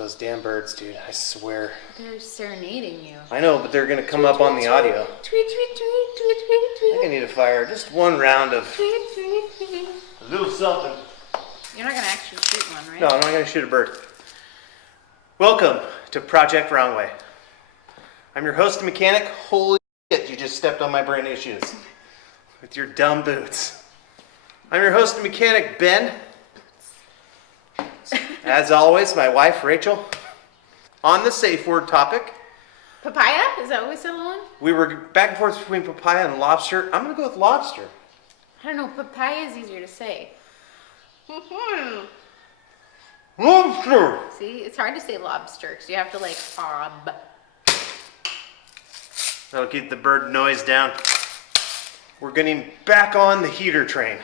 Those damn birds, dude, I swear. They're serenading you. I know, but they're gonna come up on the audio. Tweet, tweet, tweet, tweet, tweet, I think I need to fire just one round of a little something. You're not gonna actually shoot one, right? No, I'm not gonna shoot a bird. Welcome to Project Wrong Way. I'm your host and mechanic. Holy shit, you just stepped on my brand new shoes with your dumb boots. I'm your host and mechanic, Ben. As always, my wife, Rachel. On the safe word topic. Papaya? Is that what we settled on? We were back and forth between papaya and lobster. I'm gonna go with lobster. I don't know, papaya is easier to say. Lobster! See, it's hard to say lobster because you have to like ob. That'll keep the bird noise down. We're getting back on the heater train.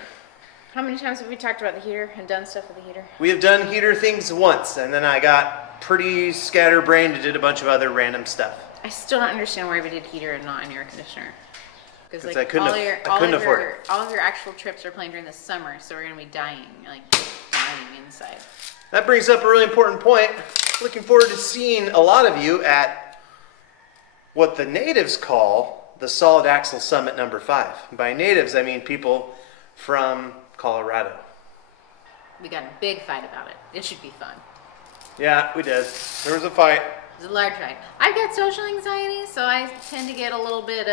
How many times have we talked about the heater and done stuff with the heater? We have done heater things once, and then I got pretty scatterbrained and did a bunch of other random stuff. I still don't understand why we did heater and not an air conditioner. Because like I couldn't afford it. All of your actual trips are planned during the summer, so we're gonna be dying inside. That brings up a really important point. Looking forward to seeing a lot of you at what the natives call the Solid Axle Summit number 5. By natives, I mean people from Colorado. We got in a big fight about it. It should be fun. Yeah, we did. There was a fight. It was a large fight. I've got social anxiety, so I tend to get a little bit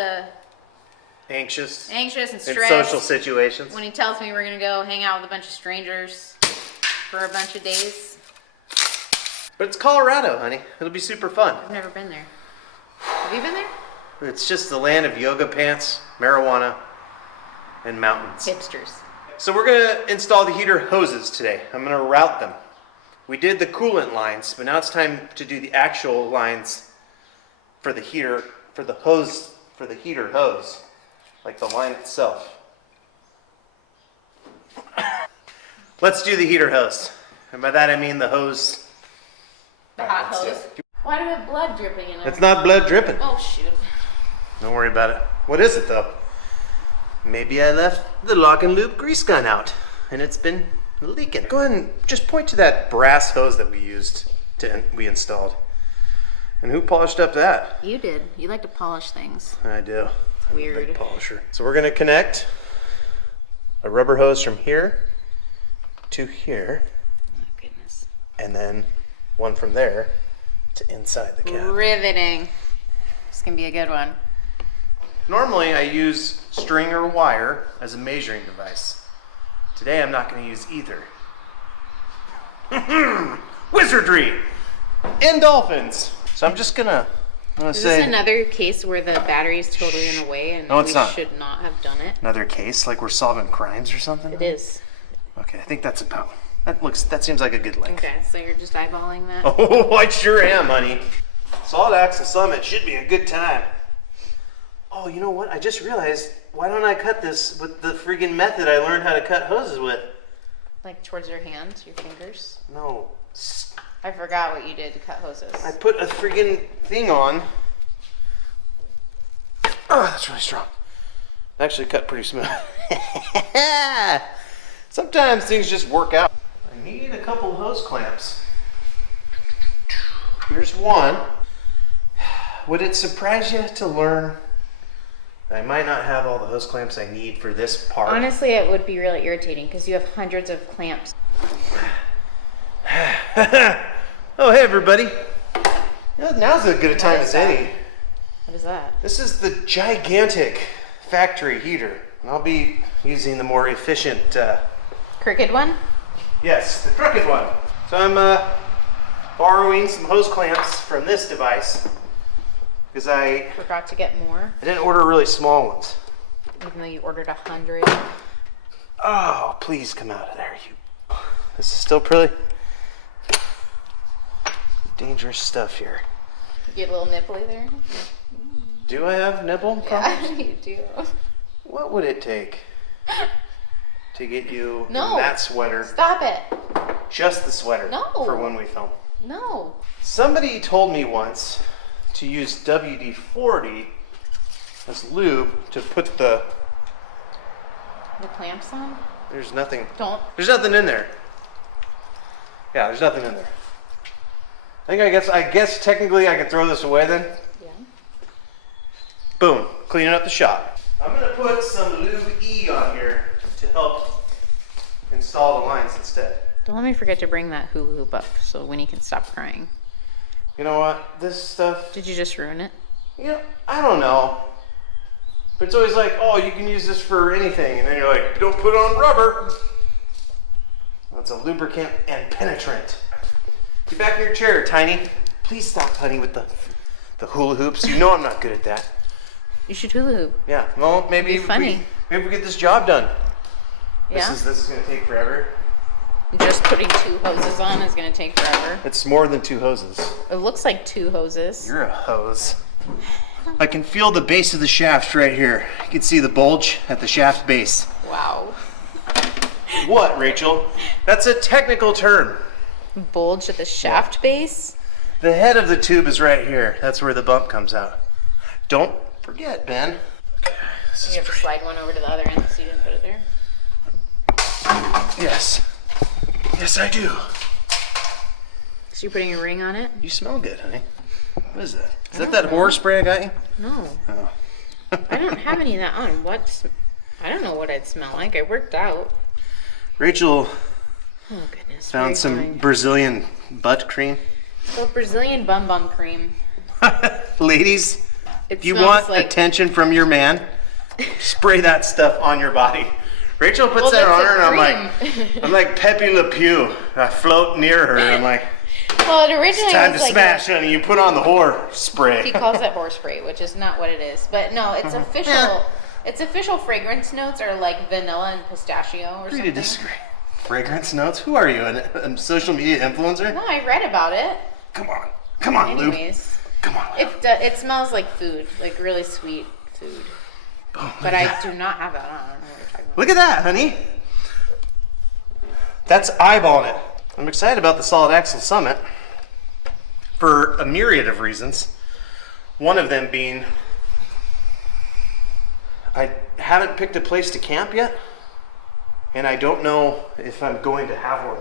Anxious and in stressed social situations. when he tells me we're gonna go hang out with a bunch of strangers for a bunch of days. But it's Colorado, honey. It'll be super fun. I've never been there. Have you been there? It's just the land of yoga pants, marijuana, and mountains. Hipsters. So we're gonna install the heater hoses today. I'm gonna route them. We did the coolant lines, but now it's time to do the actual lines for the heater, for the heater hose, like the line itself. Let's do the heater hose. And by that I mean the hose. The hot hose. Why do we have blood dripping in it? It's not blood dripping. Oh shoot. Don't worry about it. What is it though? Maybe I left the lock and loop grease gun out and it's been leaking. Go ahead and just point to that brass hose that we installed. And who polished up that? You did. You like to polish things. I do. I'm weird. a big polisher. So we're gonna connect a rubber hose from here to here. Oh goodness. And then one from there to inside the cab. Riveting. This can be a good one. Normally I use string or wire as a measuring device. Today I'm not going to use either. Wizardry! And dolphins! So I'm just gonna Is say... this another case where the battery is totally in the way and No, it's we not. should not have done it? Another case, like we're solving crimes or something? It is. Okay, I think that's about... That seems like a good length. Okay, so you're just eyeballing that? Oh, I sure am, honey. Solid Axle Summit should be a good time. Oh, you know what? I just realized, why don't I cut this with the friggin' method I learned how to cut hoses with? Like towards your hands, your fingers? No. I forgot what you did to cut hoses. I put a friggin' thing on. Oh, that's really strong. Actually cut pretty smooth. Sometimes things just work out. I need a couple hose clamps. Here's one. Would it surprise you to learn that I might not have all the hose clamps I need for this part? Honestly, it would be really irritating because you have hundreds of clamps. Oh, hey everybody. Now's as good a time as any. What is that? This is the gigantic factory heater. And I'll be using the more efficient... Crooked one? Yes, the crooked one. So I'm borrowing some hose clamps from this device because I Forgot to get more, didn't order really small ones. even though you ordered 100. Oh, please come out of there, you. This is still pretty dangerous stuff here. You get a little nipply there? Do I have nipple Yeah, you do. What would it take to get you in No. that sweater? Stop it. Just the sweater. No. For when we film. No. Somebody told me once to use WD-40 as lube to put the... The clamps on? There's nothing. Don't. There's nothing in there. Yeah, there's nothing in there. I guess technically I can throw this away then. Yeah. Boom, cleaning up the shop. I'm gonna put some Lube E on here to help install the lines instead. Don't let me forget to bring that hula hoop up so Winnie can stop crying. You know what? This stuff. Did you just ruin it? You know, I don't know. But it's always like, oh, you can use this for anything, and then you're like, don't put on rubber. That's a lubricant and penetrant. Get back in your chair, Tiny. Please stop, honey, with the hula hoops. You know I'm not good at that. You should hula hoop. Yeah. Well, maybe maybe we get this job done. Yeah. This is gonna take forever. Just putting 2 hoses on is gonna take forever. It's more than 2 hoses. It looks like 2 hoses. You're a hose. I can feel the base of the shaft right here. You can see the bulge at the shaft base. Wow. What, Rachel? That's a technical term. Bulge at the shaft base? The head of the tube is right here. That's where the bump comes out. Don't forget, Ben. You have to slide one over to the other end so you didn't put it there. Yes. Yes, I do. So you're putting a ring on it? You smell good, honey. What is that? Is that horror spray I got you? No. Oh. I don't have any of that on. I don't know what I'd smell like. I worked out. Rachel Oh, goodness. found some Brazilian butt cream. So Brazilian bum bum cream. Ladies, It if you smells want like- attention from your man, spray that stuff on your body. Rachel puts that on her, and I'm like Pepe Le Pew. I float near her, and I'm like, Well, it originally time was to like smash, honey. You put on the whore spray. he calls it horse spray, which is not what it is. But no, it's official. Its official fragrance notes are like vanilla and pistachio or Agree to something. disagree. Fragrance notes? Who are you, a social media influencer? No, I read about it. Come on, Lube. Anyways, Come on, Lube. it smells like food, like really sweet food. Oh, But I do not have that on. I don't know what you're talking about. look at that, honey. That's eyeballing it. I'm excited about the Solid Axle Summit for a myriad of reasons. One of them being I haven't picked a place to camp yet, and I don't know if I'm going to have one.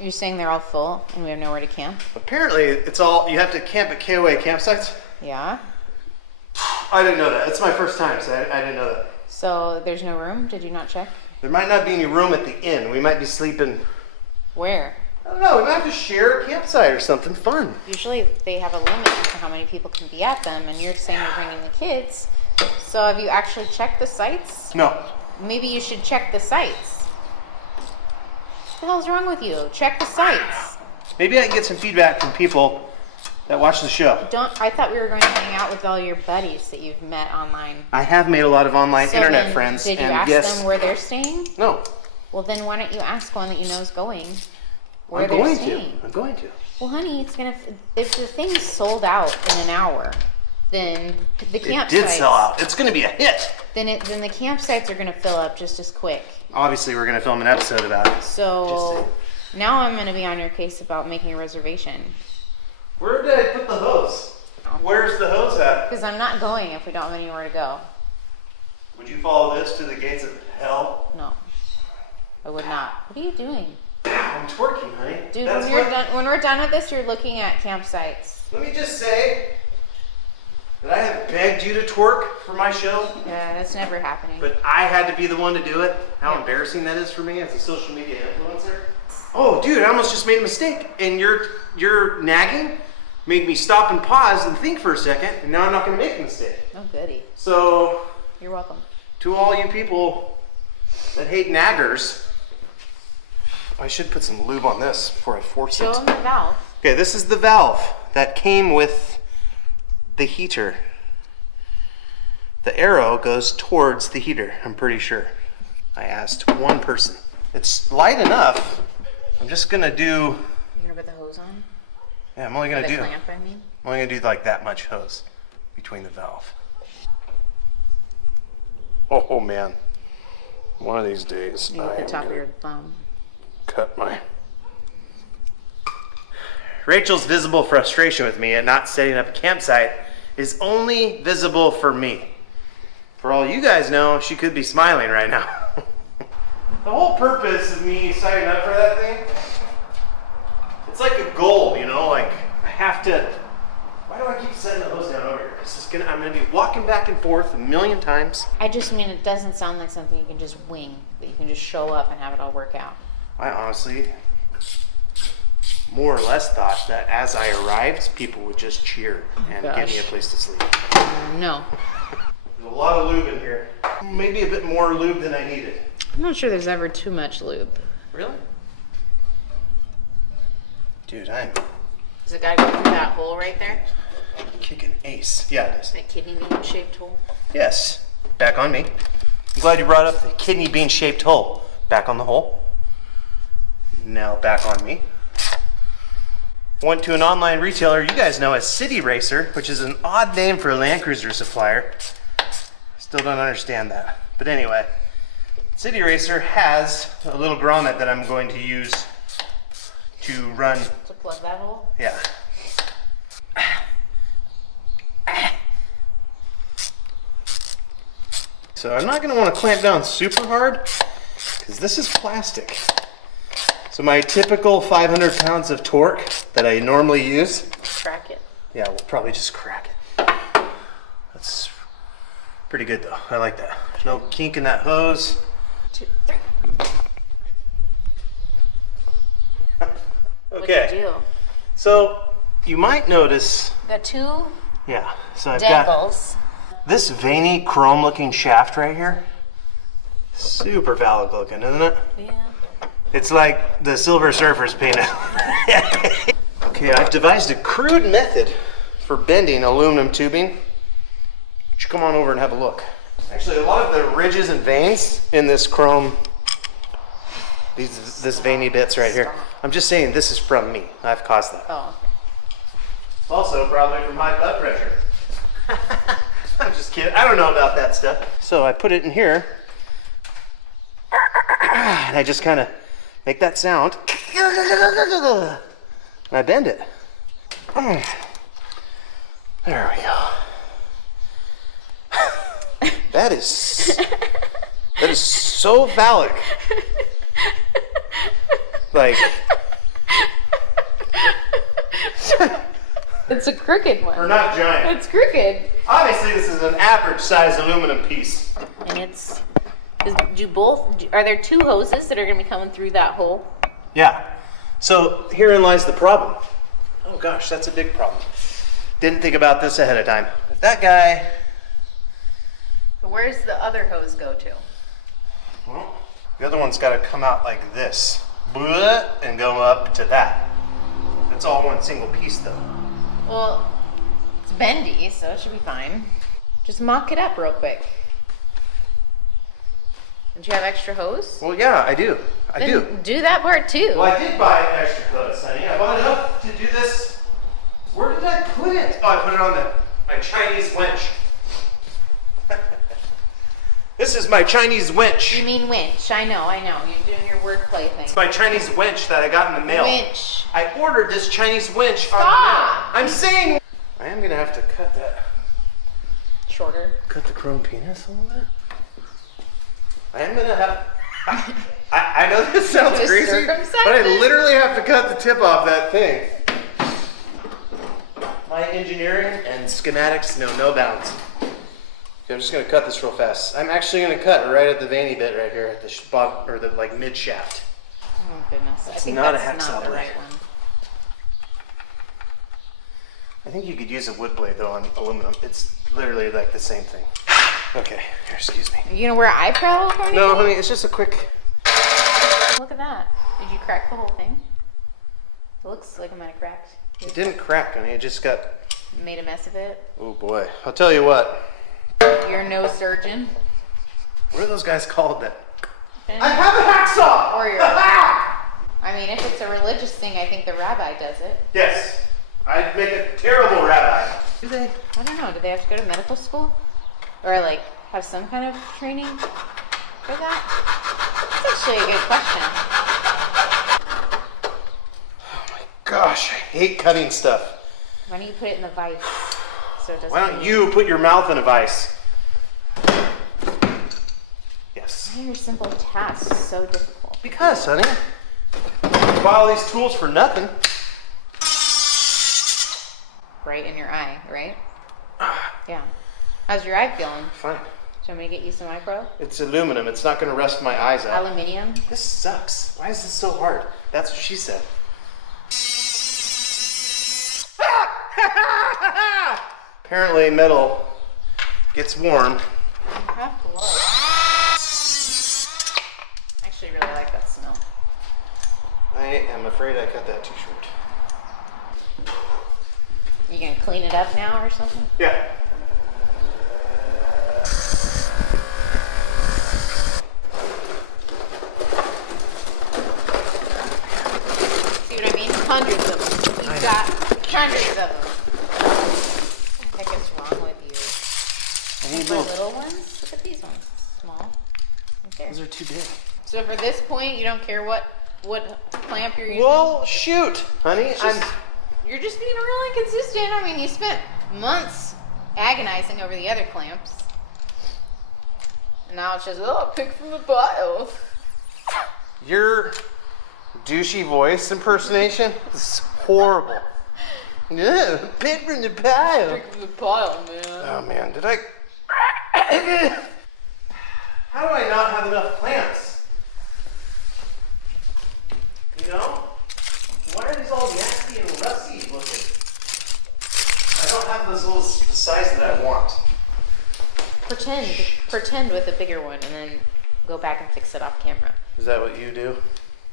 You're saying they're all full and we have nowhere to camp? Apparently, you have to camp at KOA campsites. Yeah. I didn't know that. It's my first time, so I didn't know that. So there's no room? Did you not check? There might not be any room at the inn. We might be sleeping. Where? I don't know. We might have to share a campsite or something fun. Usually they have a limit to how many people can be at them, and you're saying you're bringing the kids. So have you actually checked the sites? No. Maybe you should check the sites. What the hell's wrong with you? Check the sites. Maybe I can get some feedback from people that watch the show. I thought we were going to hang out with all your buddies that you've met online. I have made a lot of online So internet then, friends. Did you and ask yes, them where they're staying? No. Well, then why don't you ask one that you know is going where I'm they're going staying? to. I'm going to. Well, honey, it's gonna. If the thing's sold out in an hour, then the campsites. It did sell out. It's going to be a hit. Then the campsites are gonna fill up just as quick. Obviously, we're going to film an episode about it. So now I'm gonna be on your case about making a reservation. Where did I put the hose? Where's the hose at? Because I'm not going if we don't have anywhere to go. Would you follow this to the gates of hell? No, I would not. What are you doing? I'm twerking, honey. Dude, That's when we're done with this, you're looking at campsites. Let me just say that I have begged you to twerk for my show, Yeah, that's never happening. but I had to be the one to do it. How Yeah. embarrassing that is for me as a social media influencer. Oh, dude, I almost just made a mistake, and your nagging made me stop and pause and think for a second, and now I'm not going to make a mistake. Oh, goody. So, You're welcome. to all you people that hate naggers, I should put some lube on this before I force Show it. them the valve. Okay, this is the valve that came with the heater. The arrow goes towards the heater, I'm pretty sure. I asked one person. It's light enough. I'm just gonna do, You're gonna put the hose on? yeah, I'm only gonna The do clamp, I mean. like that much hose between the valve. Oh man, one of these days Maybe I at the am top of gonna your thumb. cut my... Rachel's visible frustration with me at not setting up a campsite is only visible for me. For all you guys know, she could be smiling right now. The whole purpose of me signing up for that thing It's like a goal, you know, like I have to, why do I keep setting the hose down over here? I'm gonna be walking back and forth a million times. I just mean it doesn't sound like something you can just wing, that you can just show up and have it all work out. I honestly more or less thought that as I arrived, people would just cheer and give me a place to sleep. No. There's a lot of lube in here. Maybe a bit more lube than I needed. I'm not sure there's ever too much lube. Really? Dude, Is it gotta go through that hole right there? kicking ace. Yeah, it is. That kidney bean shaped hole? Yes. Back on me. I'm glad you brought up the kidney bean shaped hole. Back on the hole. Now back on me. Went to an online retailer you guys know as City Racer, which is an odd name for a Land Cruiser supplier. Still don't understand that. But anyway, City Racer has a little grommet that I'm going to use to run. To plug that hole? Yeah. So I'm not going to want to clamp down super hard because this is plastic. So my typical 500 pounds of torque that I normally use. Crack it. Yeah, we'll probably just crack it. That's pretty good though. I like that. No kink in that hose. 2, 3. Okay. What'd you do? So you might notice. Got 2 Yeah. So I've got dangles. this veiny chrome looking shaft right here. Super valid looking, isn't it? Yeah. It's like the Silver Surfer's painted. Okay, I've devised a crude method for bending aluminum tubing. Why don't you come on over and have a look. Actually, a lot of the ridges and veins in this chrome, this veiny bits right here. I'm just saying this is from me. I've caused that. Oh. Also, probably from high blood pressure. I'm just kidding. I don't know about that stuff. So I put it in here, and I just kind of make that sound, and I bend it. There we go. That is so phallic. Like, It's a crooked one. or not giant. It's crooked. Obviously, this is an average size aluminum piece. And it's, are there 2 hoses that are gonna be coming through that hole? Yeah. So herein lies the problem. Oh gosh, that's a big problem. Didn't think about this ahead of time. If that guy, So where's the other hose go to? well, the other one's got to come out like this, and go up to that. That's all one single piece though. Well, it's bendy, so it should be fine. Just mock it up real quick. Don't you have extra hose? Well, yeah, I do. I Then do. do that part too. Well, I did buy extra hose, honey. I bought enough to do this. Where did I put it? Oh, I put it on my Chinese winch. This is my Chinese winch. You mean winch? I know. You're doing your wordplay thing. It's my Chinese winch that I got in the mail. Winch. I ordered this Chinese winch on the Stop. mail. I'm saying I am gonna have to cut that. Shorter. Cut the chrome penis a little bit. I am gonna have. I know this sounds Just crazy, circumcise but I it? literally have to cut the tip off that thing. My engineering and schematics know no bounds. Okay, I'm just gonna cut this real fast. I'm actually gonna cut right at the veiny bit right here at the bottom, or the like mid shaft. Oh goodness. I think not a that's hacksaw not the blade. right one. I think you could use a wood blade though on aluminum. It's literally like the same thing. Okay, here, excuse me. Are you gonna wear eye problem or anything? No, honey, it's just a quick. Look at that. Did you crack the whole thing? It looks like it might have cracked. It didn't crack, honey. It just got. Made a mess of it. Oh boy. I'll tell you what. You're no surgeon. What are those guys called that? I have a hacksaw! Or you're. I mean, if it's a religious thing, I think the rabbi does it. Yes. I'd make a terrible rabbi. Do they? I don't know. Do they have to go to medical school? Or like have some kind of training for that? That's actually a good question. Oh my gosh, I hate cutting stuff. Why don't you put it in the vise so it doesn't? Why don't you put your mouth in a vise? Yes. Why are your simple tasks so difficult? Because, honey, you buy all these tools for nothing. right in your eye, right? Yeah. How's your eye feeling? Fine. Do you want me to get you some eye pro? It's aluminum. It's not going to rust my eyes out. Aluminium? This sucks. Why is this so hard? That's what she said. Apparently metal gets warm. You have gloves. I actually really like that smell. I am afraid I cut that too short. You gonna clean it up now or something? Yeah. See what I mean? Hundreds of them. You've got hundreds of them. What the heck is wrong with you? These are little ones? Look at these ones. Small. Right there. Those are too big. So for this point, you don't care what clamp you're using? Well, shoot, honey. You're just being real inconsistent. I mean, you spent months agonizing over the other clamps. And now it's just, oh, pick from the pile. Your douchey voice impersonation is horrible. Yeah, pick from the pile. Pick from the pile, man. Oh man, did I? How do I not have enough clamps? You know? Why are these all nasty and rusty looking? I don't have those little the size that I want. Pretend with a bigger one and then go back and fix it off camera. Is that what you do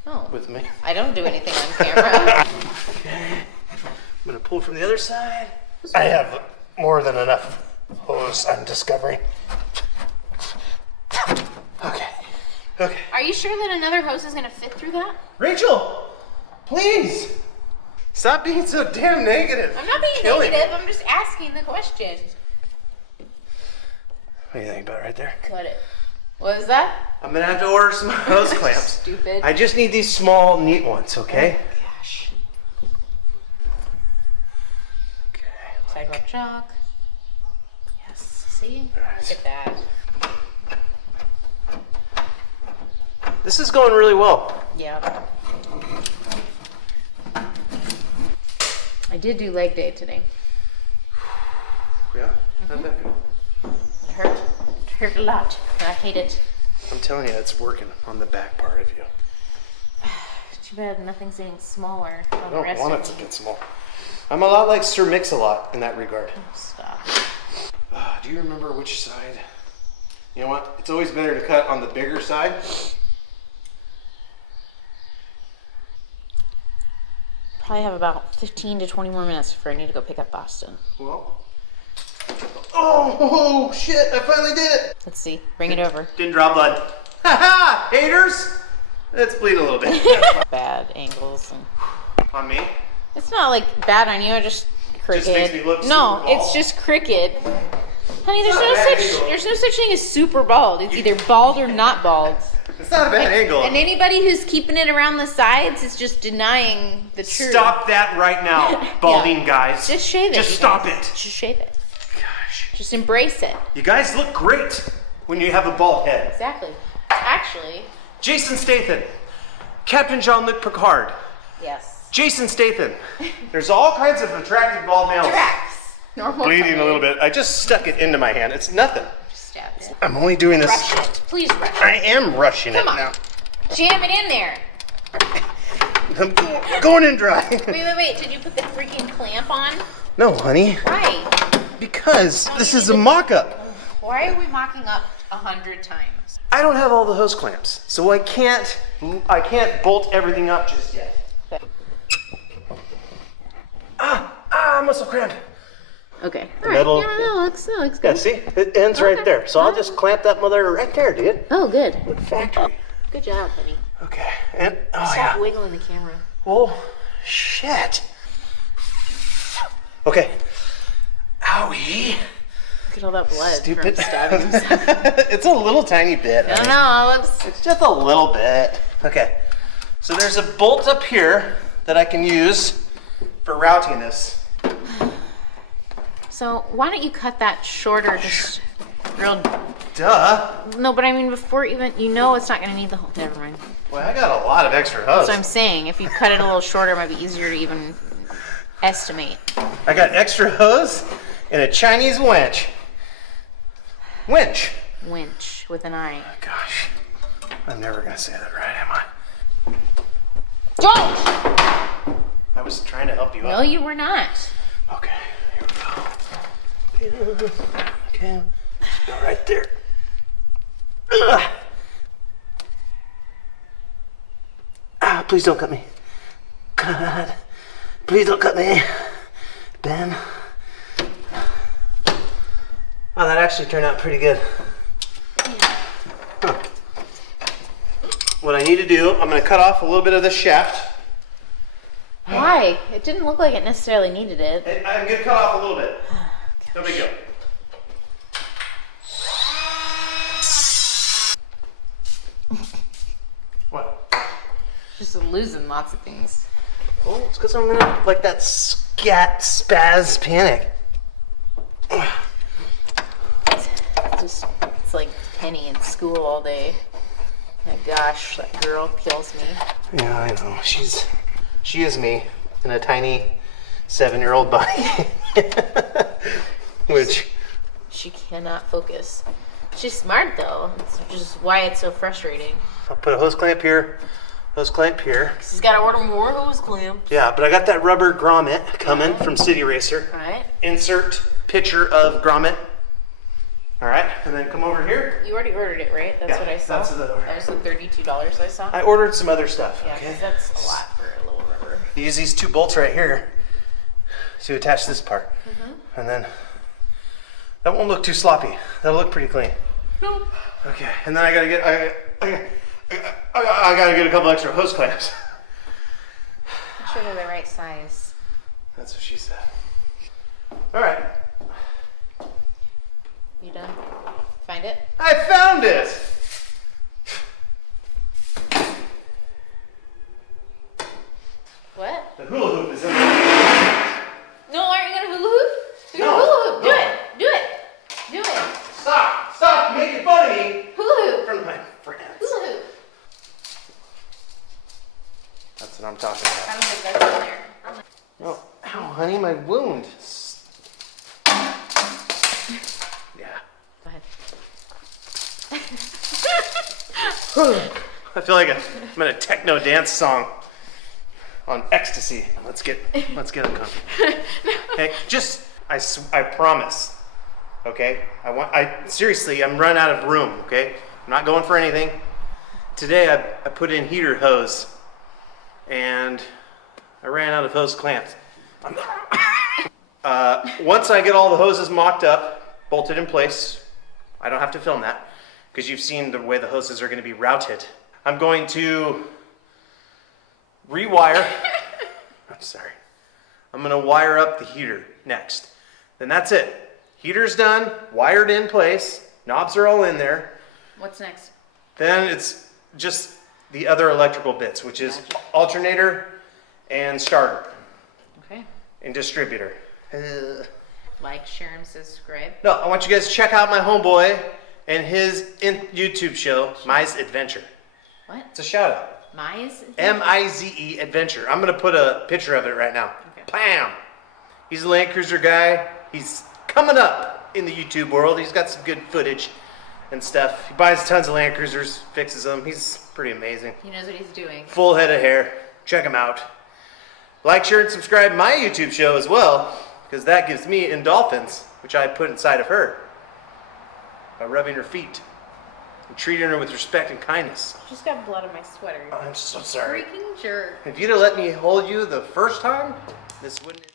No. with me? I don't do anything on camera. Okay. I'm gonna pull from the other side. I have more than enough hose, I'm discovering. Okay. Okay. Are you sure that another hose is gonna fit through that? Rachel, please stop being so damn negative. I'm not being Killing negative, me. I'm just asking the question. What do you think about right there? Cut it. What is that? I'm gonna have to order some hose clamps. Stupid. I just need these small, neat ones, okay? Oh, gosh. Okay. Sidewalk chalk. Yes. See? Alright. Look at that. This is going really well. Yeah. I did do leg day today. Yeah? How'd that go? It hurt. It hurt a lot. And I hate it. I'm telling you, it's working on the back part of you. Too bad nothing's getting smaller on I the don't rest want of it to me. get small. I'm a lot like Sir Mix-a-Lot in that regard. Stop. Do you remember which side? You know what? It's always better to cut on the bigger side. Probably have about 15 to 20 more minutes before I need to go pick up Boston. Well. Oh, shit. I finally did it. Let's see. Bring it over. Didn't draw blood. Ha ha! Haters! Let's bleed a little bit. Bad angles. And On me? it's not like bad on you. I just crooked. makes me look no, super it's bald. just crooked. Honey, It's not a bad angle. there's no such thing as super bald. It's either bald or not bald. It's not a bad angle. And anybody who's keeping it around the sides is just denying the truth. Stop that right now, balding guys. Just shave it. Just you stop guys. it. Just shave it. Gosh. Just embrace it. You guys look great when you have a bald head. Exactly. Actually, Jason Statham. Captain Jean-Luc Picard. yes. Jason Statham. There's all kinds of attractive bald males. Tracks. Normal. Bleeding for a me. little bit. I just stuck it into my hand. It's nothing. Just stab it. I'm only doing this. Rush it. Please rush it. I am rushing Come it on. now. Jam it in there. I'm going in dry. Wait. Did you put the freaking clamp on? No, honey. Why? Because this is a mock-up. Why are we mocking up 100 times? I don't have all the hose clamps, so I can't bolt everything up just yet. Muscle cramp. Okay. The metal- Yeah, no, looks Yeah, good. see? It ends right there. So I'll just clamp that mother right there, dude. Oh, good. Factory. Good job, honey. Okay. And oh Stop yeah. wiggling the camera. Oh shit. Okay. Owie. Look at all that blood Stupid. from stabbing himself. It's a little tiny bit. I don't know. It looks. It's just a little bit. Okay. So there's a bolt up here that I can use for routing this. So why don't you cut that shorter? Just real. Duh. No, but I mean before even it's not gonna need the whole. Never mind. Well, I got a lot of extra hose. So I'm saying if you cut it a little shorter, it might be easier to even Estimate. I got extra hose and a Chinese winch. Winch. Winch with an I. Gosh, I'm never gonna say that right, am I? Don't! I was trying to help you No, out. you were not. Okay, here we go. Okay, go right there. Ugh. Ah, please don't cut me. God, please don't cut me. Ben. Oh, that actually turned out pretty good. Huh. What I need to do, I'm going to cut off a little bit of the shaft. Why? It didn't look like it necessarily needed it. I'm going to cut off a little bit. No big deal. What? Just losing lots of things. Well, it's because I'm gonna like that scat spaz panic. It's like Penny in school all day. My gosh, that girl kills me. Yeah, I know. She is me in a tiny 7-year-old body. Which She cannot focus. She's smart though. It's just why it's so frustrating. I'll put a hose clamp here, hose clamp here. She's got to order more hose clamps. Yeah, but I got that rubber grommet coming from City Racer. All right. Insert picture of grommet. All right, and then come over here. You already ordered it, right? That's Yeah, what I saw. that's the- That was the $32 I saw. I ordered some other stuff. Yeah, Okay. because that's a lot for a little rubber. Use these 2 bolts right here to attach this part, and then that won't look too sloppy. That'll look pretty clean. Nope. Okay, and then I gotta get a couple extra hose clamps. Make sure they're the right size. That's what she said. All right, You done? Find it? I found it. What? The hula hoop is in there. No, aren't you gonna hula hoop? You're No, gonna hula hoop. Do no. it. Do it. Do it. Stop! You're making fun of me Hula hoop. in front of my friends. Hula hoop. That's what I'm talking about. I don't think that's in there. Oh, ow, honey, my wound. Yeah. Go ahead. I feel like I'm in a techno dance song on ecstasy. Let's get uncomfortable. Okay, I promise. Okay, seriously, I'm run out of room. Okay, I'm not going for anything. Today I put in heater hose, and I ran out of hose clamps. Once I get all the hoses mocked up, bolted in place, I don't have to film that because you've seen the way the hoses are going to be routed. I'm going to rewire. I'm sorry. I'm going to wire up the heater next. Then that's it. Heater's done, wired in place, knobs are all in there. What's next? Then it's just the other electrical bits, which is alternator and starter Okay. and distributor. Like, share, and subscribe. No, I want you guys to check out my homeboy and his YouTube show, Mize Adventure. What? It's a shout out. Mize? M-I-Z-E Adventure. I'm gonna put a picture of it right now. Okay. Bam! He's a Land Cruiser guy. He's coming up in the YouTube world. He's got some good footage and stuff. He buys tons of Land Cruisers, fixes them. He's pretty amazing. He knows what he's doing. Full head of hair. Check him out. Like, share, and subscribe to my YouTube show as well, because that gives me endorphins, which I put inside of her by rubbing her feet and treating her with respect and kindness. Just got blood on my sweater. I'm so sorry. Freaking jerk. If you'd have let me hold you the first time, this wouldn't have...